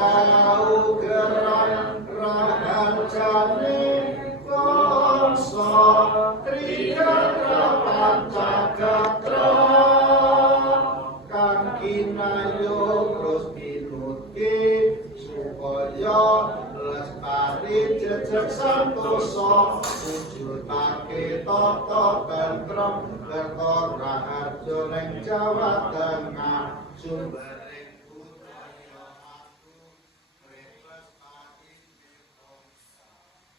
paugeran rahajane kongso trigatra pancagatra kang kinayo terus minutke supaya lestari jejeg santosa wujudake tata tentrem berkor raharjo ning Jawa Tengah sumbering budaya aku prestasi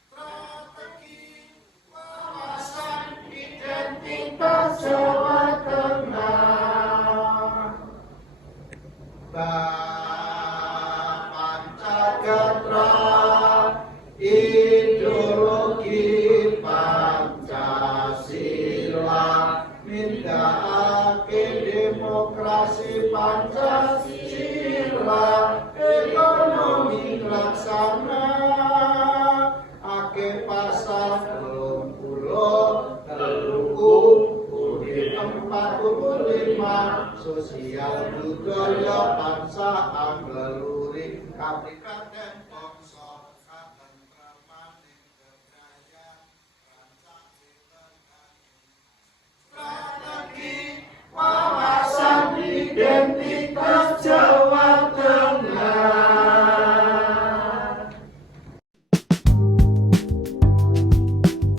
strategi wawasan identitas Jawa Tengah Pancagatra ideologi Pancasila nindakake demokrasi Pancasila ekonomi laksana ake pasal 45 sosial budaya bangsa anggeluri kapripaten